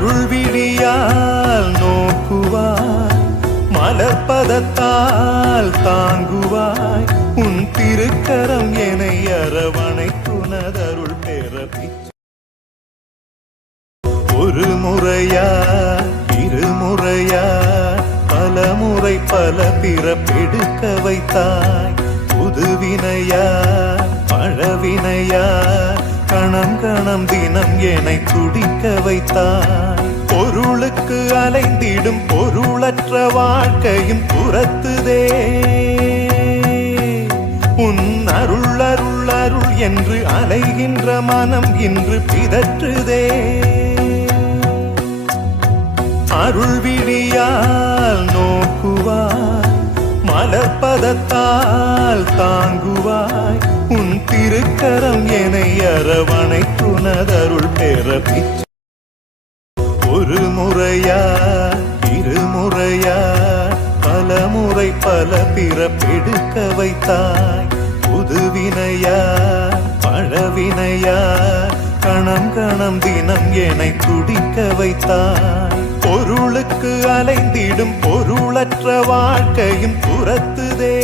அருள் விழியால் நோக்குவாய் மலர்பதத்தால் தாங்குவாய் உன் திருக்கரம் என அரவணை துணதருள் பெற ஒரு முறையா இருமுறையா பல முறை பல பிறப்பெடுக்க வைத்தாய். புதுவினையா பழவினையா கணம் கணம் தினம் என்னை துடிக்க வைத்தாய். பொருளுக்கு அலைந்திடும் பொருளற்ற வாழ்க்கையும் துரத்துதே. உன் அருள் அருள் அருள் என்று அலைகின்ற மனம் இன்று பிதற்றுதே. அருள் விழியால் நோக்குவாய் மலர்பதத்தால் தாங்குவாய். உன் திருக்கரம் என அரவணை துணதருள் பெற ஒரு முறையா இருமுறையா பல முறை பல பிறப்பெடுக்க வைத்தாய். புதுவினையா பழவினையா கணம் கணம் தினம் என்னை துடிக்க வைத்தாய். பொருளுக்கு அலைந்திடும் பொருளற்ற வாழ்க்கையும் துரத்துதே.